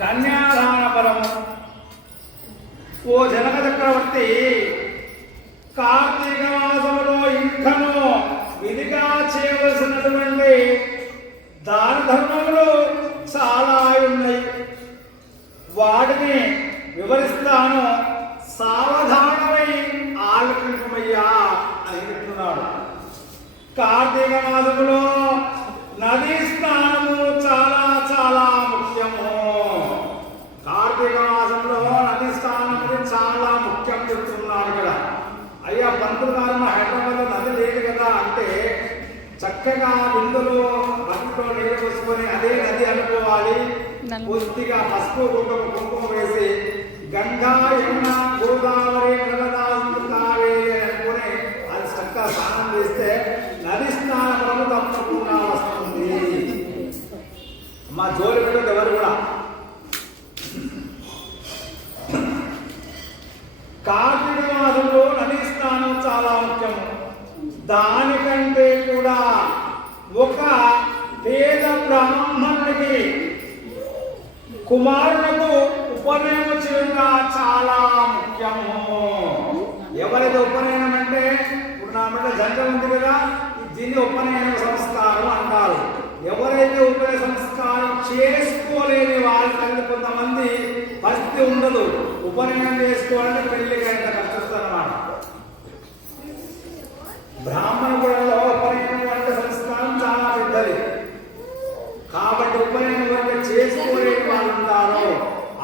కన్యాదాన ఓ జనక చక్రవర్తి కార్తీక మాసంలో ఇంకను విధిగా చేయవలసినటువంటి దాన ధర్మములు చాలా ఉన్నాయి. వాటిని వివరిస్తాను. సావధానమై ఆలోచించమయ్యా అని చెప్తున్నాడు. కార్తీక మాసములో నదీ స్నానము చాలా చాలా ముఖ్యము కార్తీక మాసంలో నది స్నానం అనేది చాలా ముఖ్యం చెప్తున్నాడు ఇక్కడ అయ్యా పంతులు గారు మా హైదరాబాద్లో నది లేదు కదా అంటే చక్కగా బిందులు భక్తిలో నీళ్ళు పోసుకొని అదే నది అనుకోవాలి. కొద్దిగా పసుపు కుంకుమ కుంకుమ వేసి గంగా యమున గోదావరి నర్మదా కావేరి అనుకుని అది చక్కగా స్నానం చేస్తే నది స్నానము తప్పకుండా వస్తుంది మా జోలి పెట్టదు ఎవరు కూడా కార్తీక మాసంలో నదీ స్నానం చాలా ముఖ్యము దానికంటే కూడా ఒక పేద బ్రాహ్మణుడికి కుమారులకు ఉపనయనం చేయడం చాలా ముఖ్యము. ఎవరైతే ఉపనయనం అంటే ఇప్పుడు నా మీద జంట ఉంది కదా దీన్ని ఉపనయన సంస్కారం అంటారు. ఎవరైతే ఉపనయన సంస్కారం చేసుకోలేని వాళ్ళకి కొంతమంది పరిస్థితి ఉండదు. ఉపనయనం చేసుకోవాలంటే పెళ్ళికి ఎంత కష్టమన్నమాట బ్రాహ్మణ కూడా ఉపనయనం వర్గ సంస్కారం చాలా పెద్దది. కాబట్టి ఉపనయన వర్గ చేసుకోలేని వాళ్ళు ఉంటారు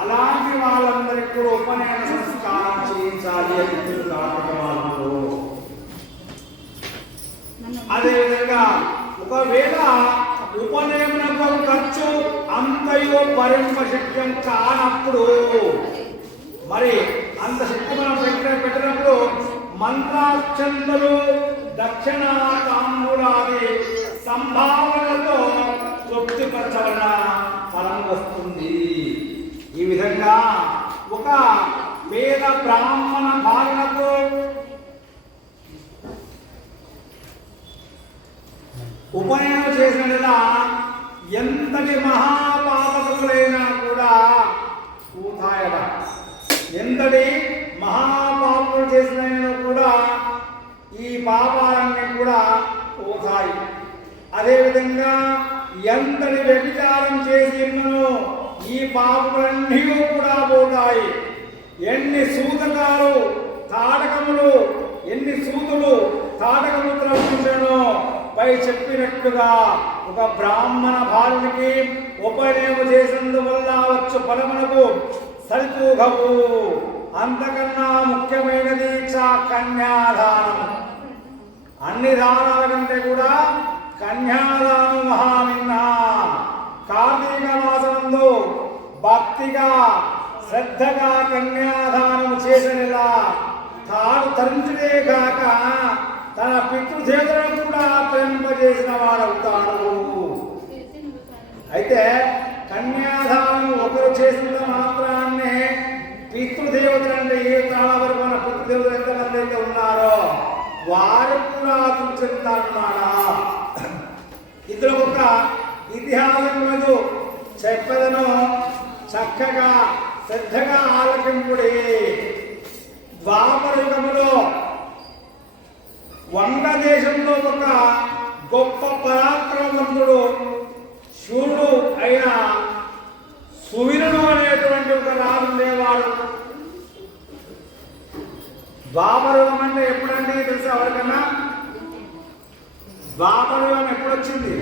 అలాంటి వాళ్ళందరికీ కూడా ఉపనయన సంస్కారం చేయించాలి అని చెప్తున్నారు అదేవిధంగా ఒకవేళ ఉపనయనకు ఖర్చు అంతయో భరింపశక్యం కానప్పుడు మరి అంత శక్తి మనం పెట్టినప్పుడు మంత్రాక్షంతలు దక్షిణ తాంబూలాది సంభావనలతో తృప్తిపరచవలన ఫలం వస్తుంది. ఈ విధంగా ఒక వేద బ్రాహ్మణ భావనకు ఉపనయనం చేసిన ఎంతటి మహా కూడా పూతాయట ఎంతటి మహాపాపములు చేసిన కూడా ఈ పాపాలన్నీ కూడా పోతాయి అదేవిధంగా ఎంతటి వ్యభిచారం చేసి ఉన్ననో ఈ పాపములన్నీ కూడా పోతాయి. ఎన్ని సూతకాలు తాటకములు ఎన్ని సూతులు తాటకము త్రవించను పై చెప్పినట్టుగా ఒక బ్రాహ్మణ బాలునికి ఉపనయము చేసినందువల్ల వచ్చు ఫలమునకు సరితూగవు అంతకన్నా ముఖ్యమైనది దీక్ష కన్యాదానం అన్ని దానాల కంటే కూడా కన్యాదానం మహానిన్న. కార్తీక మాసనందు భక్తిగా శ్రద్ధగా కన్యాదానం చేసినలా తాను తరించడే కాక తన పితృదేవతలను కూడా ప్రేమింపజేసిన వాడవుతాడు. అయితే కన్యాదానం ఒకరు చేసినంత మాత్రాన్నే పితృదేవతలు అంటే ఏ కాల వరకు మన పితృదేవతలు ఎంతమంది అయితే ఉన్నారో వారు కూడా చెప్తారన్నాడా ఇందులో ఒక ఇతిహాసం లేదు చెప్పదను చక్కగా శ్రద్ధగా ఆలకింపుడి ద్వాపరయుగములో వంగదేశంలో ఒక గొప్ప పరాక్రమవంతుడు శూరుడు అయిన సువిరుడు అనేటువంటి ఒక రాజు ఉండేవాడు ద్వాపరయుగం అంటే ఎప్పుడండి తెలుసా ఎవరికన్నా ద్వాపరయుగం ఎప్పుడు వచ్చింది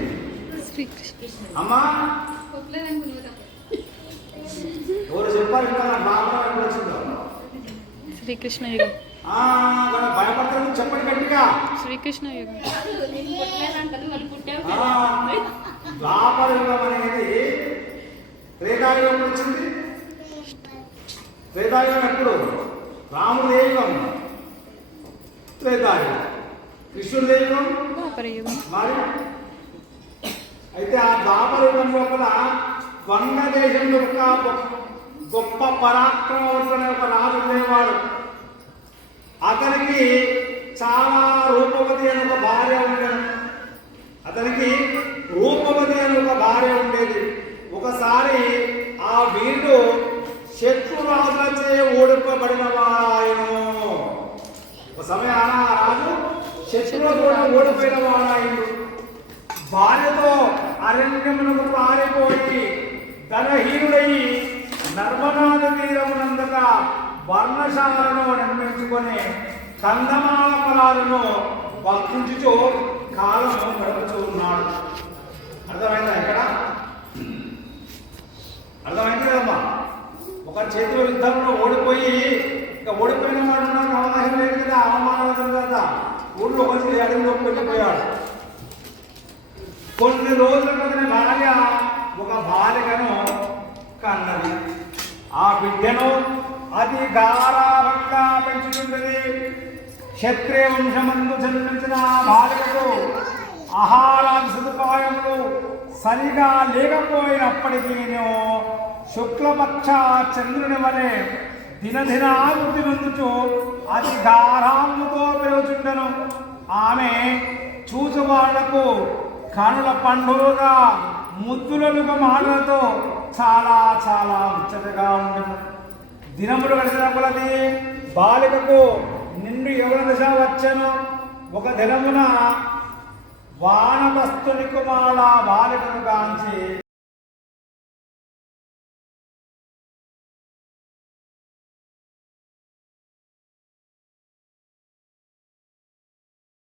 శ్రీకృష్ణ. అమ్మా! ఎవరు చెప్పారు ఇంకా నాకు ద్వాపరయుగం ఎప్పుడు వచ్చిందో శ్రీకృష్ణ యుగం ఆ, మన భయపడతారు చెప్పండి గట్టిగా. శ్రీకృష్ణ యుగం ద్వాపరయుగం అనేది త్రేతాయుగం వచ్చింది త్రేతాయుగం ఎప్పుడు? రాముడు ఏ యుగం త్రేతాయుగం. కృష్ణుడు ఏ యుగం ద్వాపర యుగం మరి? అయితే ఆ ద్వాపరయుగం లోపల వంగదేశంలో ఒక గొప్ప- గొప్ప పరాక్రమవంతుడైన ఒక రాజు ఉండేవాడు. అతనికి చాలా రూపవతి అనే ఒక భార్య ఉండేది. అతనికి రూపవతి అనే ఒక భార్య ఉండేది. ఒకసారి ఆ వీరుడు శత్రురాజులచే ఓడిపబడిన వారాయను. ఒక సమయాన రాజు రాజు శత్రువులతో ఓడిపోయిన వారాయను భార్యతో అరణ్యమునకు పారిపోయి ధనహీనుడయి నర్మనాథ తీరమునందక వర్ణశాలను నిర్మించుకొని కందమాల ఫలాలను భక్షించుచు కాలము గడుపుతూ ఉన్నాడు. అర్థమైందా ఇక్కడ? అర్థమైంది కదమ్మా? ఒక చేతిలో యుద్ధంలో ఓడిపోయి ఇక ఓడిపోయిన వాడు ఉన్నాడు లేదు కదా అవమానం కదా ఊళ్ళో వెళ్ళిపోయాడు కొన్ని రోజుల క్రితం భార్య ఒక బాలికను కన్నది. ఆ బిడ్డను అతి గారాభంగా పెంచుతున్నది క్షత్రియ వంశమందు జన్మించిన ఆ బాలికకు ఆహార సదుపాయములు సరిగా లేకపోయినప్పటికీ శుక్లపక్ష చంద్రుని వలె దినదినాభివృద్ధి పొందుతూ అతి గారాముతో పెరుగుతుండను ఆమె చూచువాళ్ళకు కనుల పండుగగా ముద్దులలుగా మాటలతో చాలా చాలా ముచ్చటగా ఉండను దినములు గడిచిన కొలది బాలికకు నిండు ఎవరి దశ వచ్చను. ఒక దినమున వానవస్తుని కుమార బాలికను కాంచి